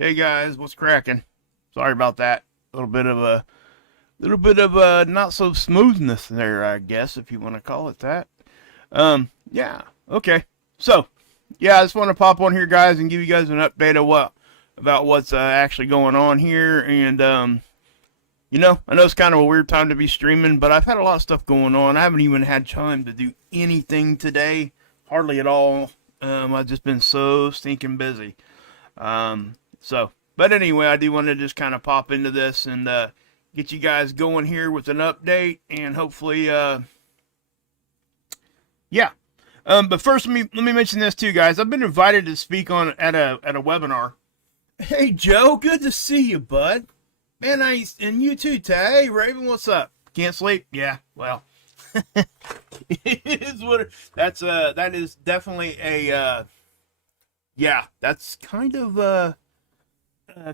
Hey guys, what's cracking? Sorry about that. A little bit of a not so smoothness there, I guess, if you want to call it that. Yeah, okay. So, yeah, I just want to pop on here, guys, and give you guys an update of what's actually going on here. And I know it's kind of a weird time to be streaming, but I've had a lot of stuff going on. I haven't even had time to do anything today, hardly at all. I've just been so stinking busy. But anyway, I do want to just kind of pop into this and get you guys going here with an update, and hopefully, yeah. But first, let me mention this too, guys. I've been invited to speak on at a webinar. Hey Joe, good to see you, bud. Man, and you too, Tay. Hey Raven, what's up? Can't sleep? Yeah. Well, it is what that is definitely a yeah. That's kind of a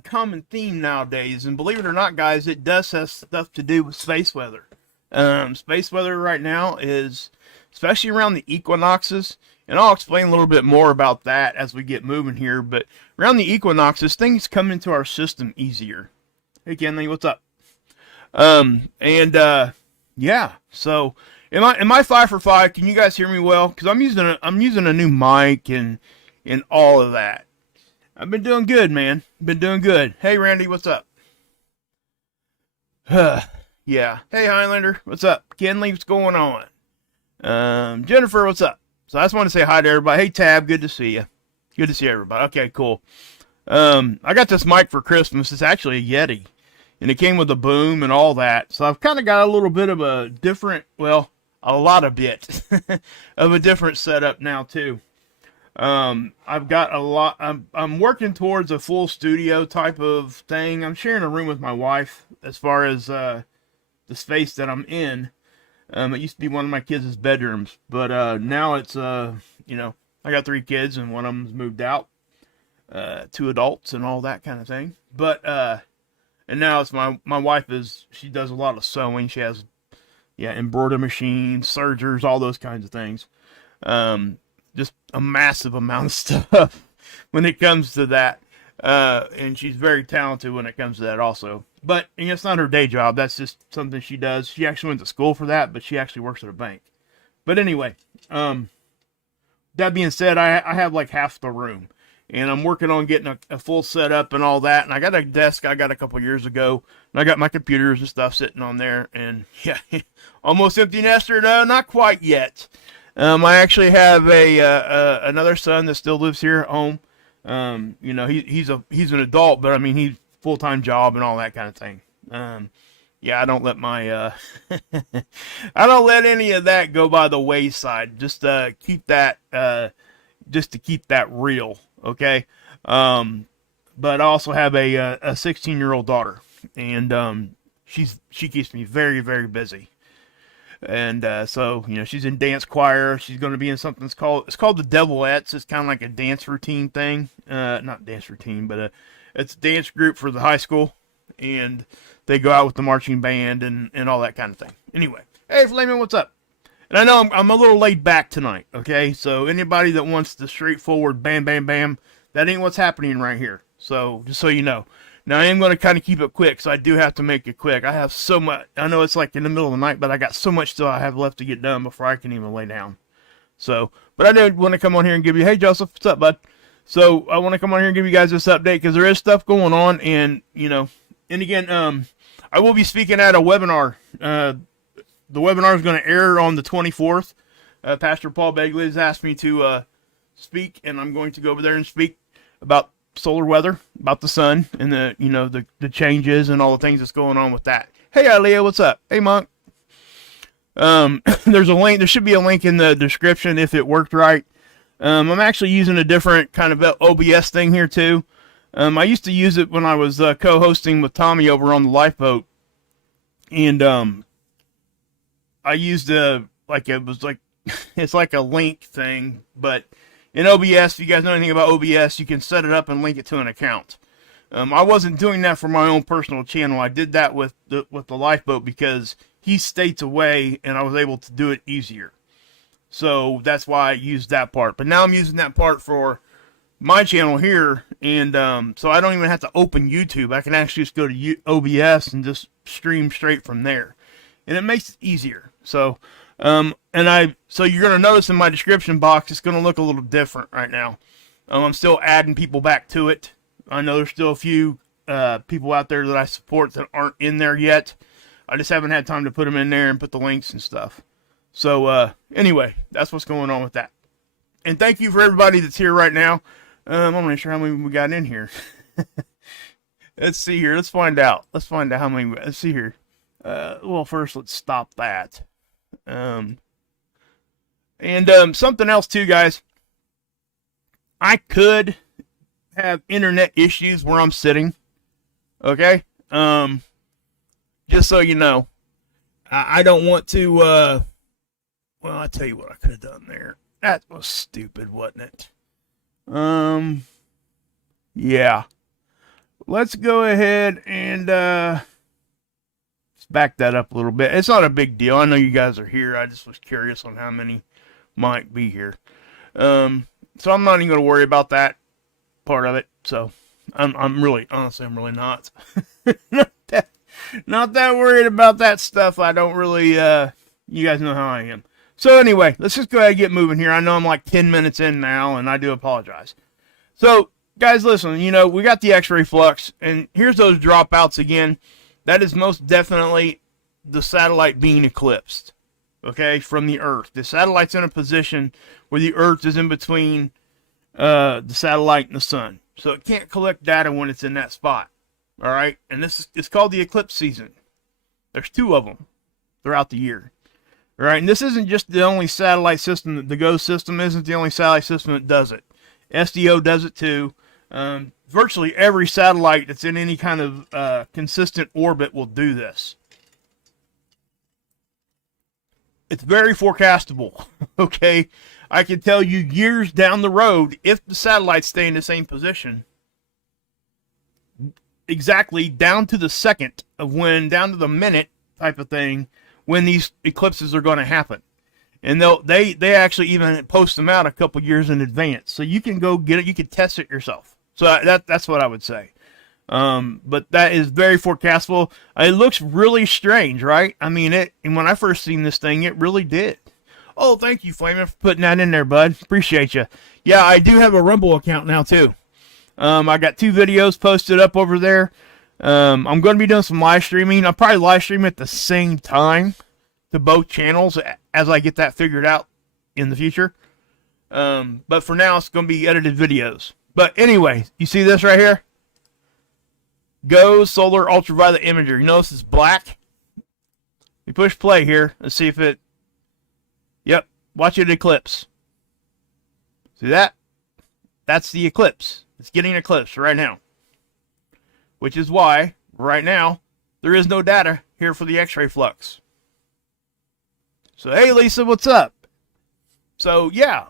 common theme nowadays, and believe it or not, guys, it does have stuff to do with space weather. Space weather right now is, especially around the equinoxes, and I'll explain a little bit more about that as we get moving here, but around the equinoxes, things come into our system easier. Hey, Kenley, what's up? Yeah, so, am I 5 for 5? Can you guys hear me well? Because I'm using a new mic and all of that. I've been doing good, man. Been doing good. Hey, Randy, what's up? Yeah. Hey, Highlander, what's up? Kenley, what's going on? Jennifer, what's up? So I just want to say hi to everybody. Hey, Tab, good to see you. Good to see everybody. Okay, cool. I got this mic for Christmas. It's actually a Yeti, and it came with a boom and all that. So I've kind of got a little bit of a different, well, a lot of bit of a different setup now too. I've got a lot. I'm working towards a full studio type of thing. I'm sharing a room with my wife as far as the space that I'm in. It used to be one of my kids' bedrooms, but now it's I got 3 kids and one of them's moved out, 2 adults and all that kind of thing. But and now it's my wife she does a lot of sewing. She has embroidery machines, sergers, all those kinds of things. Just a massive amount of stuff when it comes to that. And she's very talented when it comes to that also. But it's not her day job. That's just something she does. She actually went to school for that, but she actually works at a bank. But anyway, that being said, I have like half the room. And I'm working on getting a full setup and all that. And I got a desk I got a couple years ago. And I got my computers and stuff sitting on there. And yeah, almost empty nester. No, not quite yet. I actually have another son that still lives here at home. He's an adult, but I mean he's full-time job and all that kind of thing. I don't let my I don't let any of that go by the wayside. Just keep that just to keep that real, okay? But I also have a 16-year-old daughter, and she keeps me very, very busy. And so she's in dance choir. She's going to be in something it's called the Devilettes. It's kind of like a dance routine thing. Not dance routine, but it's a dance group for the high school, and they go out with the marching band and all that kind of thing. Anyway, hey Filament, what's up? And I know I'm a little laid back tonight. Okay, so anybody that wants the straightforward bam bam bam, that ain't what's happening right here. So just so you know. Now, I am going to kind of keep it quick, so I do have to make it quick. I have so much. I know it's like in the middle of the night, but I got so much still I have left to get done before I can even lay down. So, but I did want to come on here and give you, hey, Joseph, what's up, bud? So, I want to come on here and give you guys this update because there is stuff going on, and, and again, I will be speaking at a webinar. The webinar is going to air on the 24th. Pastor Paul Begley has asked me to speak, and I'm going to go over there and speak about solar weather, about the sun and the changes and all the things that's going on with that. Hey Aliyah, what's up? Hey Monk. There's a link. There should be a link in the description if it worked right. I'm actually using a different kind of OBS thing here too. I used to use it when I was co-hosting with Tommy over on the lifeboat, and I used it's like a link thing, but in OBS, if you guys know anything about OBS, you can set it up and link it to an account. I wasn't doing that for my own personal channel. I did that with the lifeboat because he states away, and I was able to do it easier. So that's why I used that part. But now I'm using that part for my channel here, And so I don't even have to open YouTube. I can actually just go to OBS and just stream straight from there. And it makes it easier. So, so you're going to notice in my description box, it's going to look a little different right now. I'm still adding people back to it. I know there's still a few people out there that I support that aren't in there yet. I just haven't had time to put them in there and put the links and stuff. So, anyway, that's what's going on with that. And thank you for everybody that's here right now. I'm not sure how many we got in here. Let's see here. Let's find out. Let's find out how many. Let's see here. Well, first, let's stop that. And something else too, guys. I could have internet issues where I'm sitting. Okay? Just so you know. I don't want to, well, I'll tell you what I could have done there. That was stupid, wasn't it? Yeah. Let's go ahead and, let's back that up a little bit. It's not a big deal. I know you guys are here. I just was curious on how many might be here. So I'm not even going to worry about that part of it. So I'm really, honestly, I'm really not. not that worried about that stuff. I don't really, you guys know how I am. So anyway, let's just go ahead and get moving here. I know I'm like 10 minutes in now, and I do apologize. So, guys, listen, you know, we got the X-ray flux, and here's those dropouts again. That is most definitely the satellite being eclipsed, okay, from the Earth. The satellite's in a position where the Earth is in between the satellite and the sun. So it can't collect data when it's in that spot, all right? And it's called the eclipse season. There's 2 of them throughout the year. All right, and this isn't just the only satellite system. The GOES system isn't the only satellite system that does it. SDO does it too. Virtually every satellite that's in any kind of consistent orbit will do this. It's very forecastable, okay? I can tell you years down the road, if the satellites stay in the same position, exactly down to the second of when, down to the minute type of thing, when these eclipses are going to happen. And they actually even post them out a couple years in advance. So you can go get it, you can test it yourself. So that's what I would say. But that is very forecastable. It looks really strange, right? I mean, and when I first seen this thing, it really did. Oh, thank you, Filament, for putting that in there, bud. Appreciate you. Yeah, I do have a Rumble account now, too. I got 2 videos posted up over there. I'm going to be doing some live streaming. I'll probably live stream at the same time to both channels as I get that figured out in the future. But for now, it's going to be edited videos. But anyway, you see this right here? GOES Solar Ultraviolet Imager. You notice it's black? We push play here. Let's see if it... Yep. Watch it eclipse. See that? That's the eclipse. It's getting eclipsed right now. Which is why, right now, there is no data here for the X-ray flux. So, hey, Lisa, what's up? So, yeah.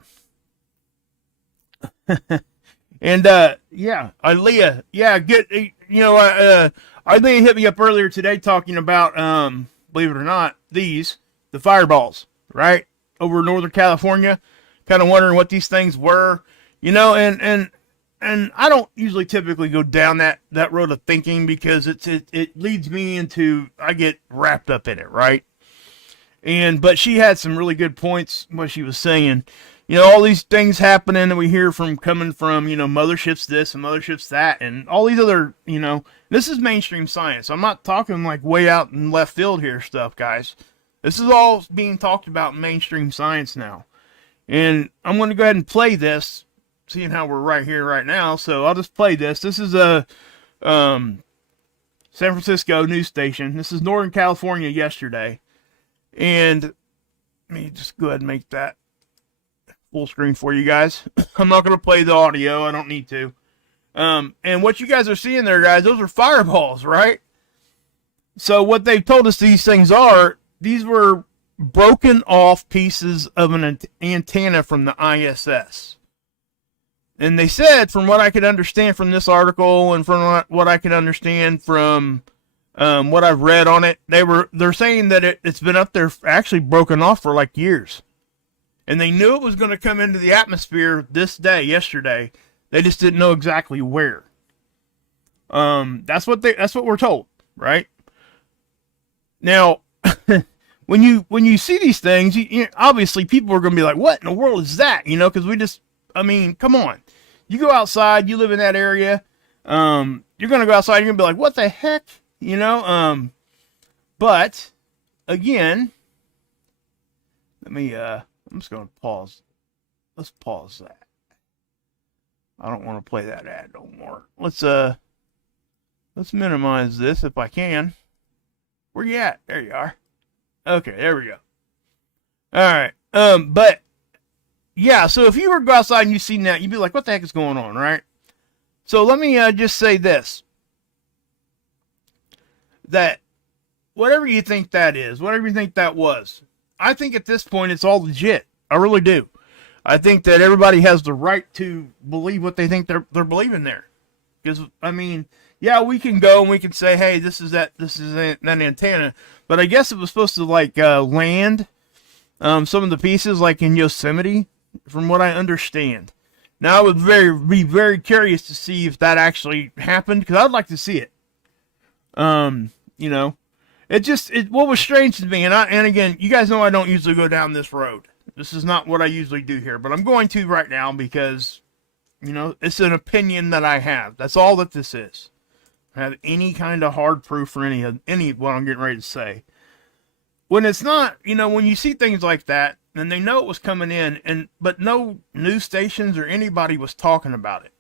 And, yeah, Leah, yeah, good, you know, Leah hit me up earlier today talking about, believe it or not, the fireballs, right? Over Northern California, kind of wondering what these things were, you know, and I don't usually typically go down that road of thinking because it leads me into, I get wrapped up in it, right? But she had some really good points what she was saying. You know, all these things happening that we hear coming from, you know, motherships this and motherships that and all these other, you know, this is mainstream science. I'm not talking like way out in left field here stuff, guys. This is all being talked about in mainstream science now. And I'm going to go ahead and play this, seeing how we're right here right now. So I'll just play this. This is a San Francisco news station. This is Northern California yesterday. And let me just go ahead and make that full screen for you guys. I'm not going to play the audio. I don't need to. And what you guys are seeing there, guys, those are fireballs, right? So what they've told us these things are, these were broken off pieces of an antenna from the ISS. And they said, from what I could understand from this article and from what I could understand from what I've read on it, they're saying that it's been up there actually broken off for like years. And they knew it was going to come into the atmosphere this day, yesterday. They just didn't know exactly where. That's what we're told, right? Now, when you see these things, obviously people are going to be like, "What in the world is that?" You know, because I mean, come on. You go outside, you live in that area. You're going to go outside, you're going to be like, "What the heck?" You know. But again, I'm just going to pause. Let's pause that. I don't want to play that ad no more. Let's minimize this if I can. Where you at? There you are. Okay, there we go. All right. But yeah, so if you were to go outside and you see that, you'd be like, "What the heck is going on?" Right? So let me just say this: that whatever you think that is, whatever you think that was, I think at this point it's all legit. I really do. I think that everybody has the right to believe what they think they're believing there. Because I mean, yeah, we can go and we can say, "Hey, this is that antenna," but I guess it was supposed to like land some of the pieces like in Yosemite, from what I understand. Now I would be very curious to see if that actually happened, because I'd like to see it. You know, what was strange to me, and again, you guys know I don't usually go down this road. This is not what I usually do here, but I'm going to right now because, you know, it's an opinion that I have. That's all that this is. I have any kind of hard proof for any what I'm getting ready to say. When it's not, you know, when you see things like that, and they know it was coming in, but no news stations or anybody was talking about it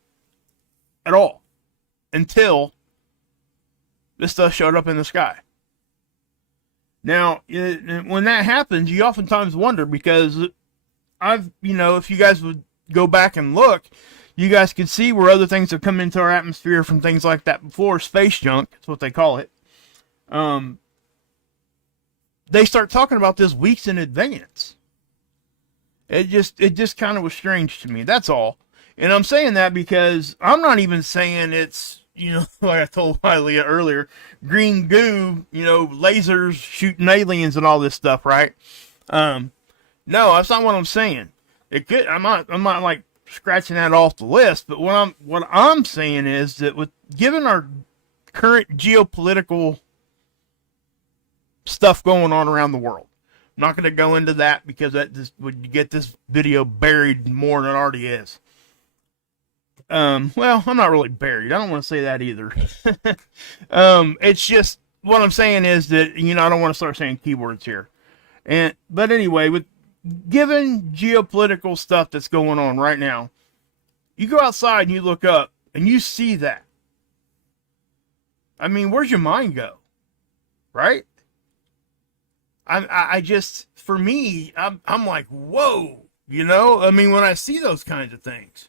at all until this stuff showed up in the sky. Now, when that happens, you oftentimes wonder, because if you guys would go back and look, you guys could see where other things have come into our atmosphere from things like that before, space junk, that's what they call it. They start talking about this weeks in advance. It just kind of was strange to me, that's all. And I'm saying that because I'm not even saying it's, like I told Wiley earlier, green goo, lasers shooting aliens and all this stuff, right? No, that's not what I'm saying. It could. I'm not like scratching that off the list. But what I'm saying is that given our current geopolitical stuff going on around the world, I'm not going to go into that because that just would get this video buried more than it already is. Well, I'm not really buried. I don't want to say that either. It's just, what I'm saying is that, I don't want to start saying keywords here. But anyway, given geopolitical stuff that's going on right now, you go outside and you look up and you see that. I mean, where's your mind go? Right? I just, for me, I'm like, whoa, I mean, when I see those kinds of things.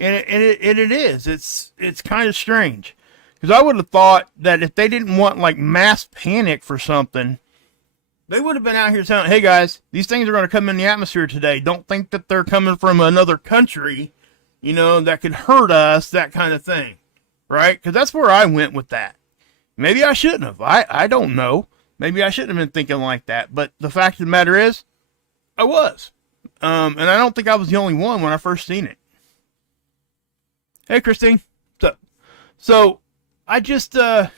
And it is. It's kind of strange. Because I would have thought that if they didn't want, like, mass panic for something, they would have been out here telling, "Hey, guys, these things are going to come in the atmosphere today. Don't think that they're coming from another country, that could hurt us," that kind of thing. Right? Because that's where I went with that. Maybe I shouldn't have. I don't know. Maybe I shouldn't have been thinking like that. But the fact of the matter is, I was. And I don't think I was the only one when I first seen it. Hey, Christine. So I just, I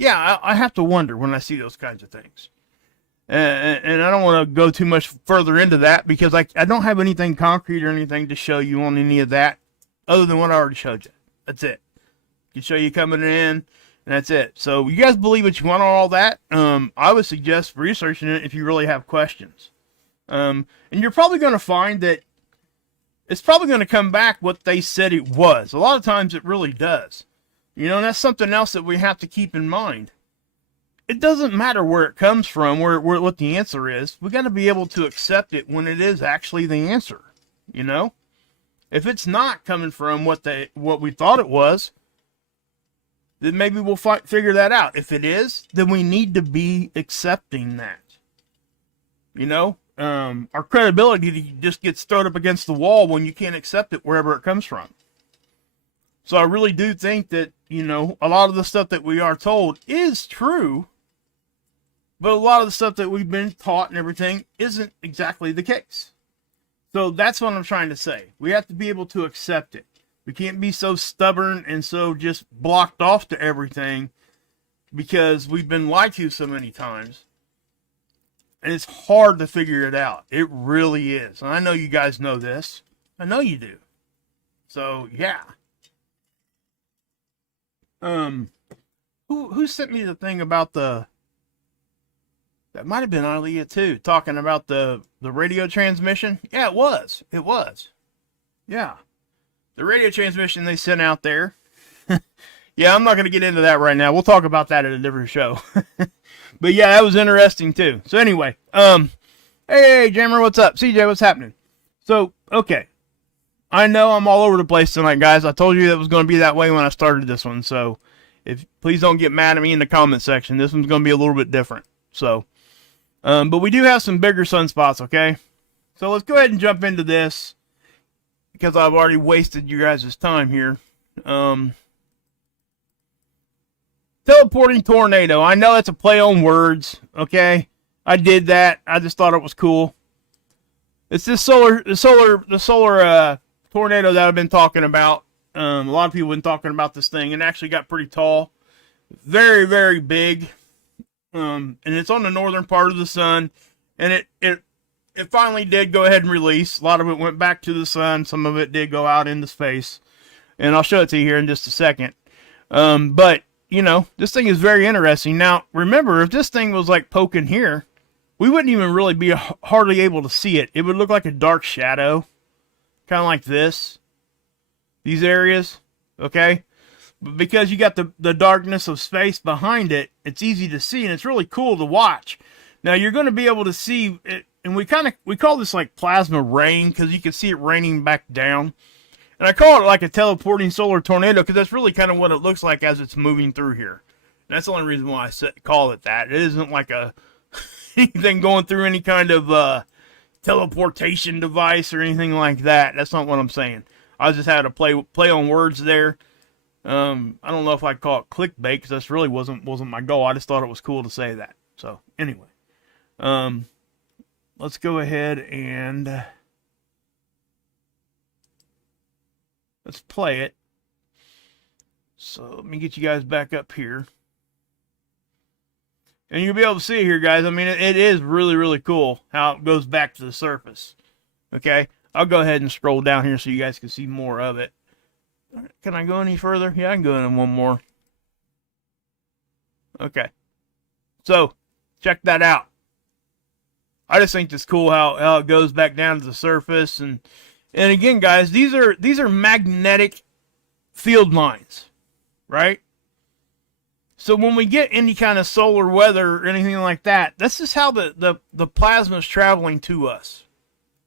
have to wonder when I see those kinds of things. And I don't want to go too much further into that because I don't have anything concrete or anything to show you on any of that other than what I already showed you. That's it. I can show you coming in, and that's it. So you guys believe what you want on all that. I would suggest researching it if you really have questions. And you're probably going to find that it's probably going to come back what they said it was. A lot of times it really does. And that's something else that we have to keep in mind. It doesn't matter where it comes from, what the answer is. We got to be able to accept it when it is actually the answer. If it's not coming from what we thought it was, then maybe we'll figure that out. If it is, then we need to be accepting that. Our credibility just gets thrown up against the wall when you can't accept it wherever it comes from. So I really do think that, a lot of the stuff that we are told is true, but a lot of the stuff that we've been taught and everything isn't exactly the case. So that's what I'm trying to say. We have to be able to accept it. We can't be so stubborn and so just blocked off to everything because we've been lied to so many times. And it's hard to figure it out. It really is. And I know you guys know this. I know you do. So, yeah. Who sent me the thing about that might have been Aliyah too, talking about the radio transmission? Yeah, it was. It was. Yeah. The radio transmission they sent out there. Yeah, I'm not going to get into that right now. We'll talk about that at a different show. But yeah, that was interesting too. So anyway, hey, Jammer, what's up? CJ, what's happening? So, okay. I know I'm all over the place tonight, guys. I told you that was going to be that way when I started this one. So, please don't get mad at me in the comment section. This one's going to be a little bit different. So, but we do have some bigger sunspots, okay? So let's go ahead and jump into this because I've already wasted you guys' time here. Teleporting tornado. I know that's a play on words, okay? I did that. I just thought it was cool. It's this the solar tornado that I've been talking about. A lot of people have been talking about this thing. It actually got pretty tall. Very, very big. And it's on the northern part of the sun. And it finally did go ahead and release. A lot of it went back to the sun. Some of it did go out into space. And I'll show it to you here in just a second. But, you know, this thing is very interesting. Now, remember, if this thing was like poking here, we wouldn't even really be hardly able to see it. It would look like a dark shadow. Kind of like this. These areas. Okay? But because you got the darkness of space behind it, it's easy to see and it's really cool to watch. Now, you're going to be able to see it, and we call this like plasma rain because you can see it raining back down. And I call it like a teleporting solar tornado because that's really kind of what it looks like as it's moving through here. And that's the only reason why I call it that. It isn't like anything going through any kind of teleportation device or anything like that. That's not what I'm saying. I just had to play on words there. I don't know if I'd call it clickbait because this really wasn't my goal. I just thought it was cool to say that. So anyway, let's go ahead and let's play it. So let me get you guys back up here. And you'll be able to see it here, guys. I mean, it is really, really cool how it goes back to the surface. Okay? I'll go ahead and scroll down here so you guys can see more of it. Can I go any further? Yeah, I can go in one more. Okay. So, check that out. I just think it's cool how it goes back down to the surface. And again, guys, these are magnetic field lines, right? So when we get any kind of solar weather or anything like that, this is how the plasma is traveling to us.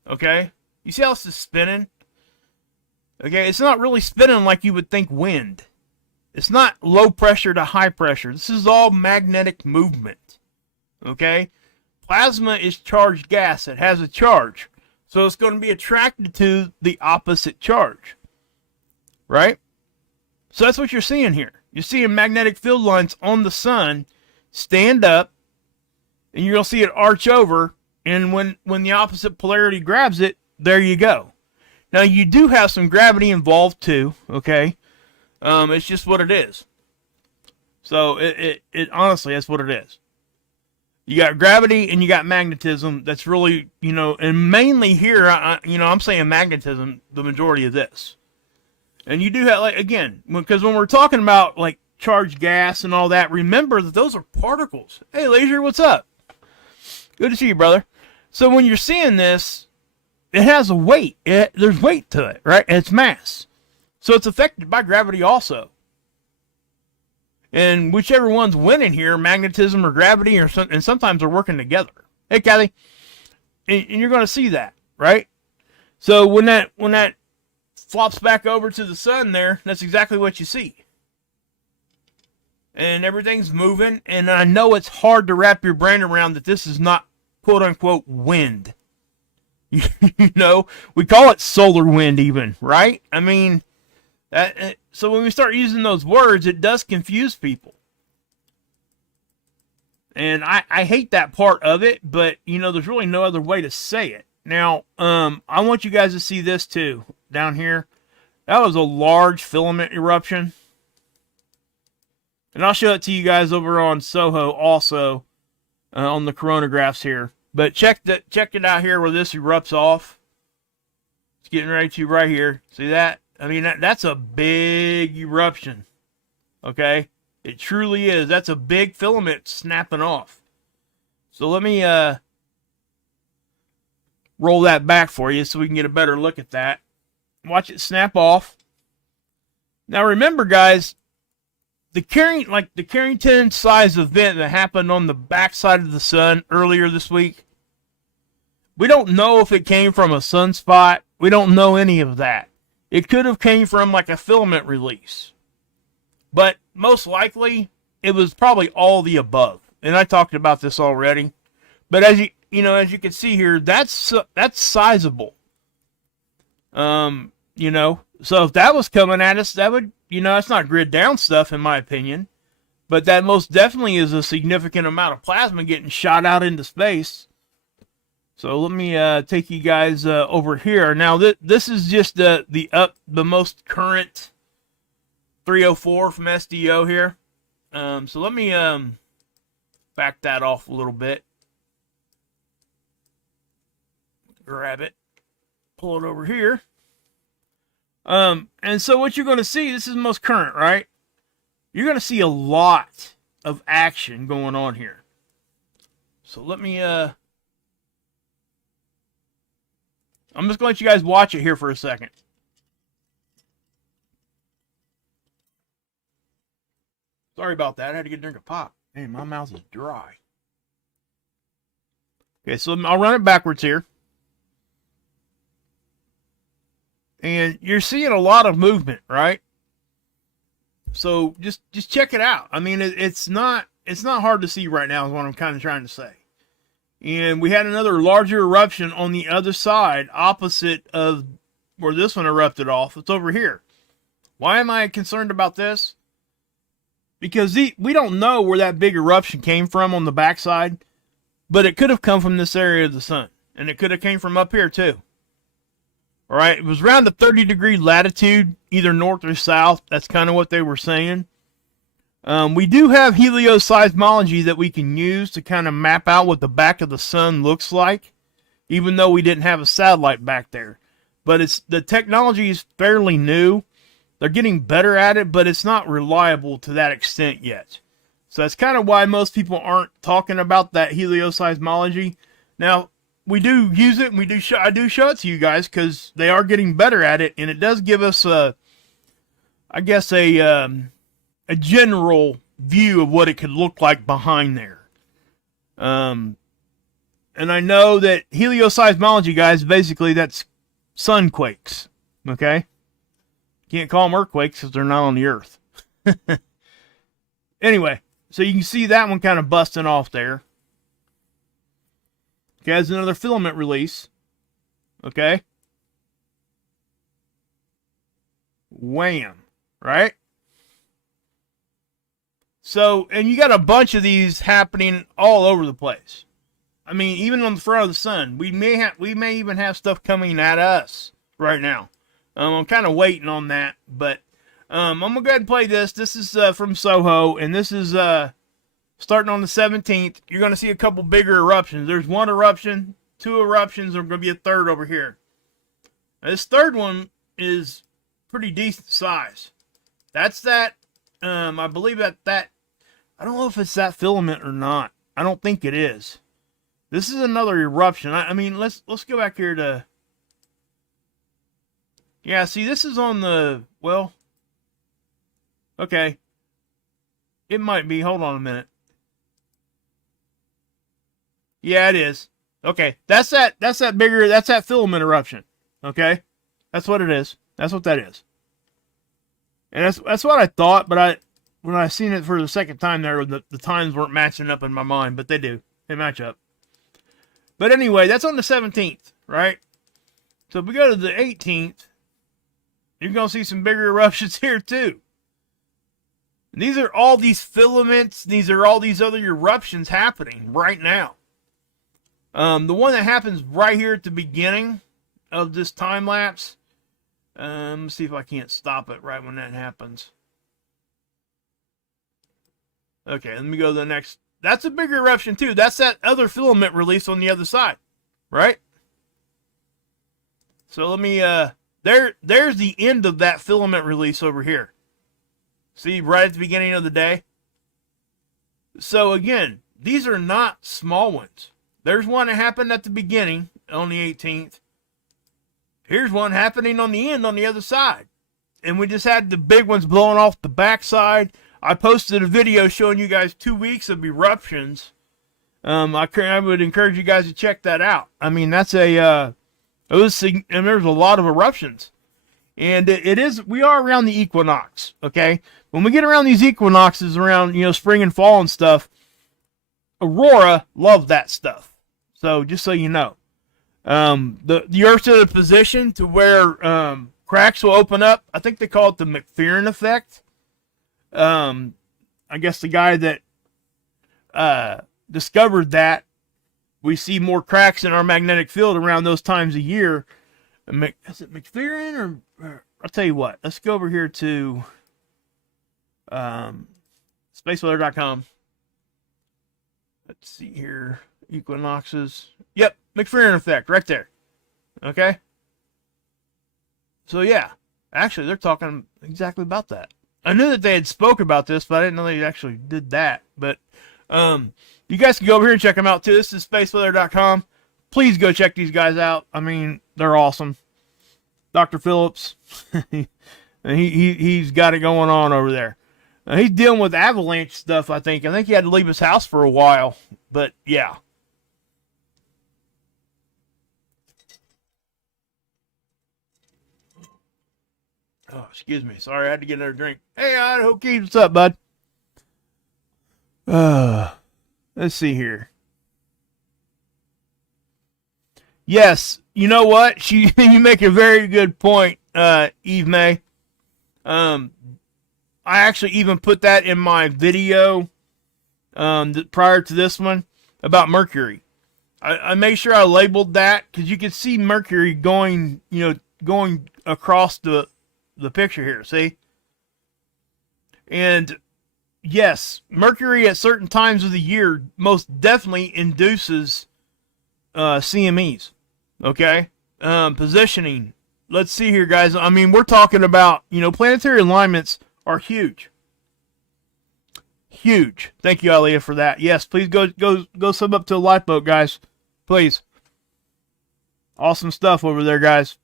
Okay? You see how this is spinning? Okay, it's not really spinning like you would think wind. It's not low pressure to high pressure. This is all magnetic movement. Okay? Plasma is charged gas. It has a charge. So it's going to be attracted to the opposite charge. Right? So that's what you're seeing here. You're seeing magnetic field lines on the sun stand up, and you're going to see it arch over, and when the opposite polarity grabs it, there you go. Now, you do have some gravity involved too, okay? It's just what it is. So, it honestly, that's what it is. You got gravity and you got magnetism. That's really, and mainly here, I'm saying magnetism, the majority of this. And you do have, like, again, because when we're talking about, like, charged gas and all that, remember that those are particles. Hey, Leisure, what's up? Good to see you, brother. So when you're seeing this, it has a weight. There's weight to it, right? It's mass. So it's affected by gravity also. And whichever one's winning here, magnetism or gravity, and sometimes they're working together. Hey, Kathy. And you're going to see that, right? So when that flops back over to the sun there, that's exactly what you see. And everything's moving, and I know it's hard to wrap your brain around that this is not quote-unquote wind. We call it solar wind even, right? I mean, so when we start using those words, it does confuse people. And I hate that part of it, but, there's really no other way to say it. Now, I want you guys to see this too, down here. That was a large filament eruption. And I'll show it to you guys over on Soho also on the coronagraphs here. But check it out here where this erupts off. It's getting ready to right here. See that? I mean, that's a big eruption. Okay? It truly is. That's a big filament snapping off. So let me roll that back for you so we can get a better look at that. Watch it snap off. Now remember, guys, the Carrington size event that happened on the backside of the sun earlier this week, we don't know if it came from a sunspot. We don't know any of that. It could have came from like a filament release. But most likely, it was probably all the above. And I talked about this already. But as you can see here, that's sizable. So if that was coming at us, that would, that's not grid down stuff in my opinion. But that most definitely is a significant amount of plasma getting shot out into space. So let me take you guys over here. Now this is just the most current 304 from SDO here. So let me back that off a little bit. Grab it. Pull it over here. And so what you're going to see, this is most current, right? You're going to see a lot of action going on here. So let me, I'm just going to let you guys watch it here for a second. Sorry about that. I had to get a drink of pop. Man, my mouth is dry. Okay, so I'll run it backwards here. And you're seeing a lot of movement, right? So just check it out. I mean, it's not hard to see right now is what I'm kind of trying to say. And we had another larger eruption on the other side, opposite of where this one erupted off. It's over here. Why am I concerned about this? Because we don't know where that big eruption came from on the backside, but it could have come from this area of the sun. And it could have came from up here too. All right, it was around a 30-degree latitude, either north or south. That's kind of what they were saying. We do have helioseismology that we can use to kind of map out what the back of the sun looks like, even though we didn't have a satellite back there. But the technology is fairly new. They're getting better at it, but it's not reliable to that extent yet. So that's kind of why most people aren't talking about that helioseismology. Now, we do use it, and I do show it to you guys because they are getting better at it, and it does give us a general view of what it could look like behind there. And I know that helioseismology, guys, basically that's sunquakes. Okay, can't call them earthquakes because they're not on the Earth. Anyway, so you can see that one kind of busting off there. Okay, there's another filament release. Okay. Wham. Right? So, and you got a bunch of these happening all over the place. I mean, even on the front of the sun. We may even have stuff coming at us right now. I'm kind of waiting on that. But I'm going to go ahead and play this. This is from Soho. And this is... starting on the 17th, you're going to see a couple bigger eruptions. There's one eruption, two eruptions, there's going to be a third over here. Now, this third one is pretty decent size. That's that, I believe that, I don't know if it's that filament or not. I don't think it is. This is another eruption. I mean, let's go back here to, yeah, see, this is on the, well, okay. It might be, hold on a minute. Yeah, it is. Okay, that's that filament eruption. Okay, that's what it is. That's what that is. And that's what I thought, but when I seen it for the second time there, the times weren't matching up in my mind, but they do. They match up. But anyway, that's on the 17th, right? So if we go to the 18th, you're going to see some bigger eruptions here too. And these are all these filaments. These are all these other eruptions happening right now. The one that happens right here at the beginning of this time lapse, Let's see if I can't stop it right when that happens. Okay, let me go to the next. That's a bigger eruption too. That's that other filament release on the other side, right? So let me there's the end of that filament release over here. See, right at the beginning of the day. So again, these are not small ones. There's one that happened at the beginning on the 18th. Here's one happening on the end on the other side. And we just had the big ones blowing off the backside. I posted a video showing you guys 2 weeks of eruptions. I would encourage you guys to check that out. I mean, that's and there's a lot of eruptions. And we are around the equinox, okay? When we get around these equinoxes around, spring and fall and stuff, aurora love that stuff. So just so you know. The Earth's in a position to where cracks will open up. I think they call it the McPherson effect. I guess the guy that discovered that, we see more cracks in our magnetic field around those times a year. Is it McPherson or I'll tell you what. Let's go over here to spaceweather.com. Let's see here. Equinoxes. Yep, McPherson effect right there. Okay? So yeah, actually they're talking exactly about that. I knew that they had spoke about this, but I didn't know they actually did that. But you guys can go over here and check them out too. This is spaceweather.com. Please go check these guys out. I mean, they're awesome. Dr. Phillips, he's got it going on over there. He's dealing with avalanche stuff, I think. I think he had to leave his house for a while. But yeah. Oh, excuse me. Sorry, I had to get another drink. Hey, Idaho Keys, what's up, bud? Let's see here. Yes, you know what? You make a very good point, Eve May. I actually even put that in my video prior to this one about Mercury. I made sure I labeled that because you can see Mercury going across the picture here. See? And yes, Mercury at certain times of the year most definitely induces CMEs. Okay? Positioning. Let's see here, guys. I mean, we're talking about, planetary alignments are huge. Huge. Thank you, Aliyah, for that. Yes, please go sub up to a lifeboat, guys. Please. Awesome stuff over there, guys.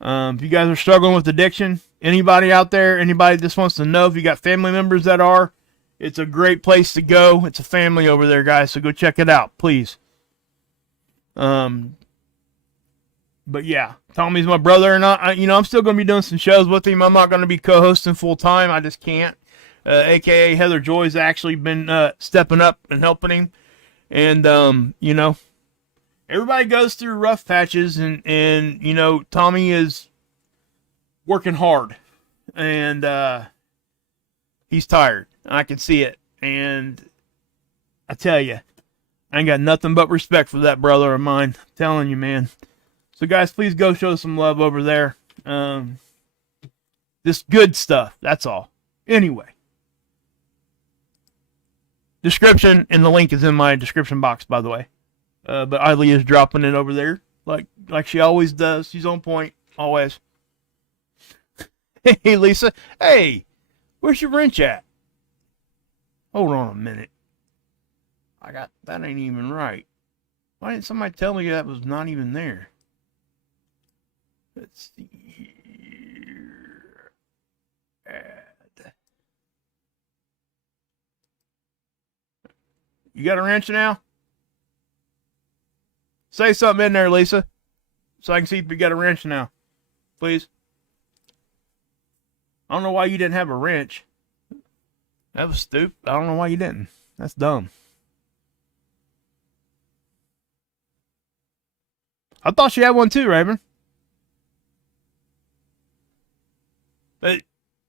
If you guys are struggling with addiction, anybody out there, anybody just wants to know if you got family members that are, it's a great place to go. It's a family over there, guys, so go check it out, please. But yeah, Tommy's my brother, and I'm still going to be doing some shows with him. I'm not going to be co-hosting full time. I just can't. AKA Heather Joy's actually been stepping up and helping him. And, everybody goes through rough patches, and Tommy is working hard. And he's tired. I can see it. And I tell you, I ain't got nothing but respect for that brother of mine. I'm telling you, man. So, guys, please go show some love over there. Just good stuff. That's all. Anyway. Description, and the link is in my description box, by the way. But Eileen is dropping it over there, like she always does. She's on point, always. Hey, Lisa. Hey, where's your wrench at? Hold on a minute. That ain't even right. Why didn't somebody tell me that was not even there? Let's see here. Add. You got a wrench now? Say something in there, Lisa, so I can see if you got a wrench now. Please. I don't know why you didn't have a wrench. That was stupid. I don't know why you didn't. That's dumb. I thought she had one too, Raven. But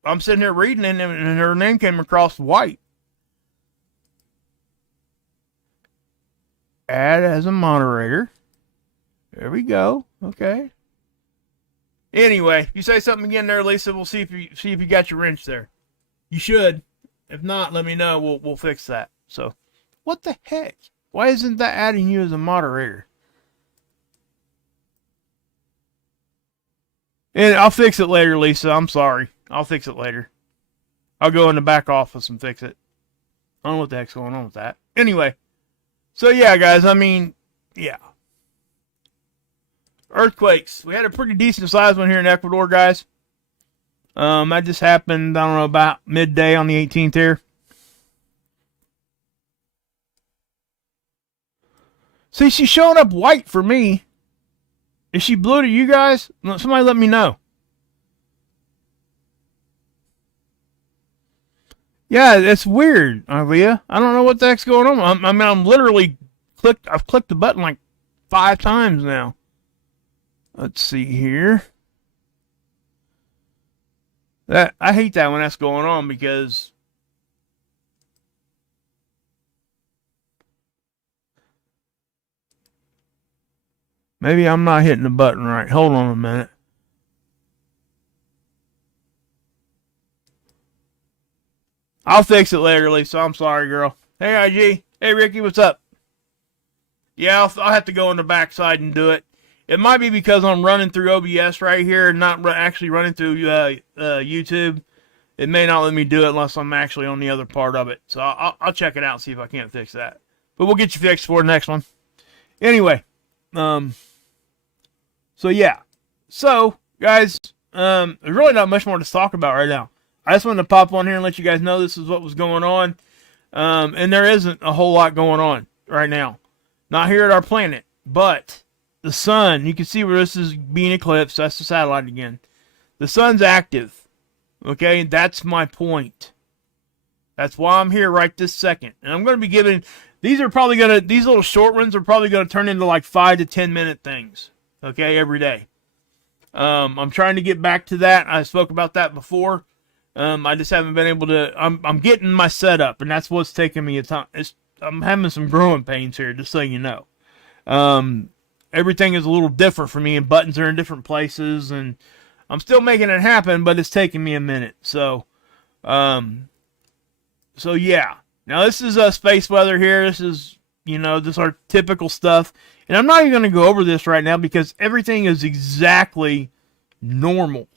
I'm sitting here reading it, and her name came across white. Add as a moderator. There we go. Okay. Anyway, you say something again there, Lisa. We'll see if you got your wrench there. You should. If not, let me know. We'll fix that. So, what the heck? Why isn't that adding you as a moderator? And I'll fix it later, Lisa. I'm sorry. I'll fix it later. I'll go in the back office and fix it. I don't know what the heck's going on with that. Anyway, so yeah, guys. I mean, yeah. Earthquakes. We had a pretty decent sized one here in Ecuador, guys. That just happened, I don't know, about midday on the 18th here. See, she's showing up white for me. Is she blue to you guys? Somebody let me know. Yeah, it's weird, Leah. I don't know what the heck's going on. I'm literally I've clicked the button like 5 times now. Let's see here. I hate that when that's going on because maybe I'm not hitting the button right. Hold on a minute. I'll fix it later, Lisa. I'm sorry, girl. Hey, IG. Hey, Ricky, what's up? Yeah, I'll have to go on the backside and do it. It might be because I'm running through OBS right here and not actually running through YouTube. It may not let me do it unless I'm actually on the other part of it. So I'll check it out and see if I can't fix that. But we'll get you fixed for the next one. Anyway, so yeah. So, guys, there's really not much more to talk about right now. I just wanted to pop on here and let you guys know this is what was going on. And there isn't a whole lot going on right now. Not here at our planet, but the sun, you can see where this is being eclipsed. That's the satellite again. The sun's active. Okay, that's my point. That's why I'm here right this second. And I'm going to be giving, these little short ones are probably going to turn into like 5 to 10 minute things. Okay, every day. I'm trying to get back to that. I spoke about that before. I just haven't been able to, I'm getting my setup, and that's what's taking me a time. I'm having some growing pains here, just so you know. Everything is a little different for me, and buttons are in different places, and I'm still making it happen, but it's taking me a minute. So yeah. Now this is space weather here. This is, this is our typical stuff. And I'm not even going to go over this right now because everything is exactly normal.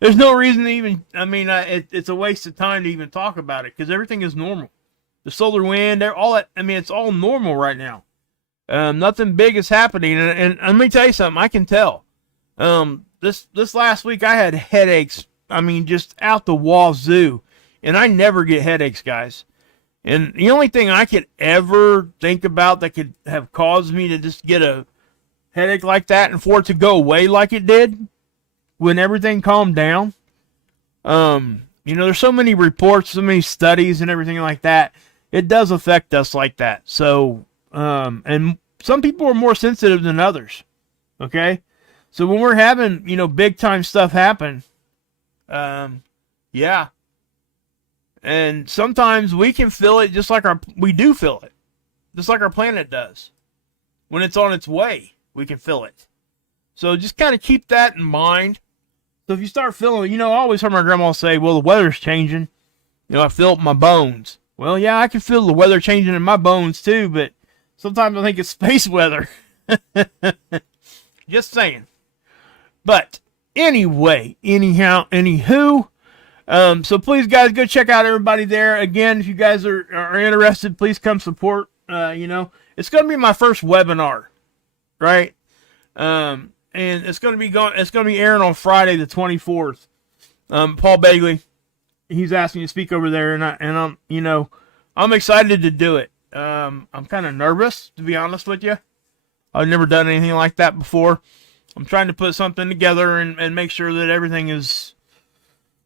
There's no reason to even, it's a waste of time to even talk about it because everything is normal. The solar wind, all that, it's all normal right now. Nothing big is happening. And let me tell you something, I can tell. This last week I had headaches. Just out the wazoo. And I never get headaches, guys. And the only thing I could ever think about that could have caused me to just get a headache like that and for it to go away like it did when everything calmed down. There's so many reports, so many studies and everything like that. It does affect us like that. So, and some people are more sensitive than others. Okay? So when we're having, big time stuff happen, yeah. And sometimes we can feel it just like we do feel it. Just like our planet does. When it's on its way, we can feel it. So just kind of keep that in mind. So if you start feeling, I always heard my grandma say, well, the weather's changing. I feel it in my bones. Well, yeah, I can feel the weather changing in my bones too, but sometimes I think it's space weather. Just saying. But anyway, anywho, so please, guys, go check out everybody there. Again, if you guys are interested, please come support. It's going to be my first webinar, right? And it's going to be airing on Friday the 24th. Paul Bagley, he's asking me to speak over there, and I'm excited to do it. I'm kind of nervous, to be honest with you. I've never done anything like that before. I'm trying to put something together and make sure that everything is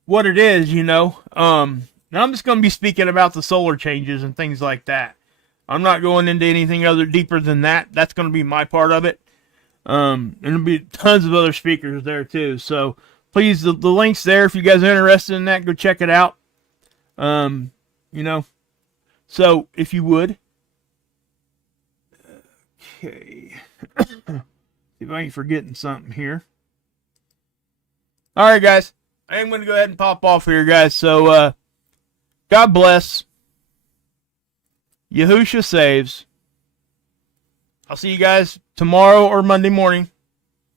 what it is, Now I'm just going to be speaking about the solar changes and things like that. I'm not going into anything other deeper than that. That's going to be my part of it. And there'll be tons of other speakers there too. So please, the link's there. If you guys are interested in that, go check it out. So if you would. Okay. See if I ain't forgetting something here. All right, guys. I am going to go ahead and pop off here, guys. So, God bless. Yahusha saves. I'll see you guys tomorrow or Monday morning.